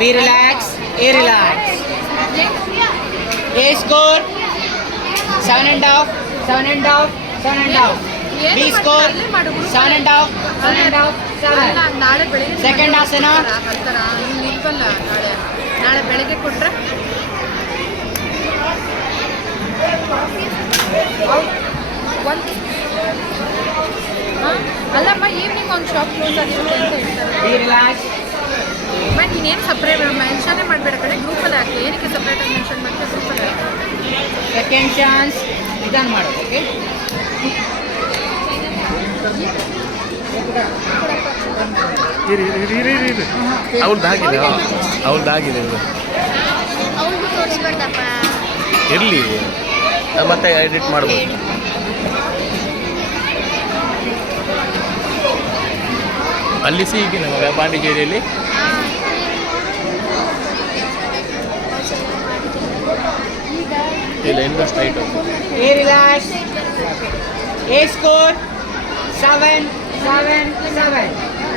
B relax, A relax. A score 7.5, 7.5, 7.5. B score 7.5, 7.5, 7. ನಾಳೆ ಬೆಳಿಗ್ಗೆ Second ಆಸನ ಕಲ್ತಾರ ನೀನು ಇಲ್ವಲ್ಲ ನಾಳೆ ಬೆಳಗ್ಗೆ ಕೊಟ್ರೆ ಒಂದು ಅಲ್ಲಮ್ಮ ಈವ್ನಿಂಗ್ ಒಂದು ಶಾಪ್ ಕ್ಲೋಸ್ ಆಗಿರುತ್ತೆ ಅಂತ ಹೇಳ್ತಾರೆ. B relax. ಬಟ್ ನೀನೇನು ಸಪ್ರೇಟ್ ಮೆನ್ಷನ್ನೇ ಮಾಡಬೇಡ ಕಡೆ ಗ್ರೂಪಲ್ಲಿ ಹಾಕಿ ಏನಕ್ಕೆ ಸಪ್ರೇಟಾಗಿ ಮೆನ್ಷನ್ ಮಾಡ್ತೀವಿ ಗ್ರೂಪಲ್ಲಿ ಹಾಕಿ. ಸೆಕೆಂಡ್ ಚಾನ್ಸ್ ಇದನ್ನು ಮಾಡೋದು. ಓಕೆ ಅವ್ರದ್ದಾಗಿದೆ ಅವ್ರದ್ದಾಗಿದೆ ಅವ್ರಿಗೂ ತೋರಿಸ್ಬಾರ್ದಪ್ಪ. ಇರಲಿ ಮತ್ತೆ ಎಡಿಟ್ ಮಾಡ್ಬೋದು. ಅಲ್ಲಿ ಸಿಗಿ ನಮಗೆ ಪಾಂಡಿಚೇರಿಯಲ್ಲಿ ಇಲ್ಲ ಇನ್ವೆಸ್ಟ್ ಆಯಿತು. A relax. A score 7, 7, 7.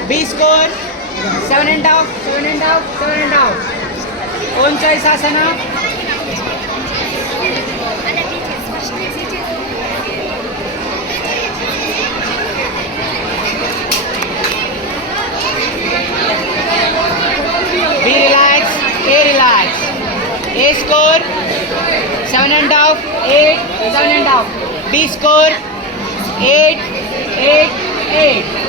B score 7.5, 7.5, 7.5. Own choice asana. B relax, A relax. A score 7.5, 8, 7.5. B score 8, 8, 8.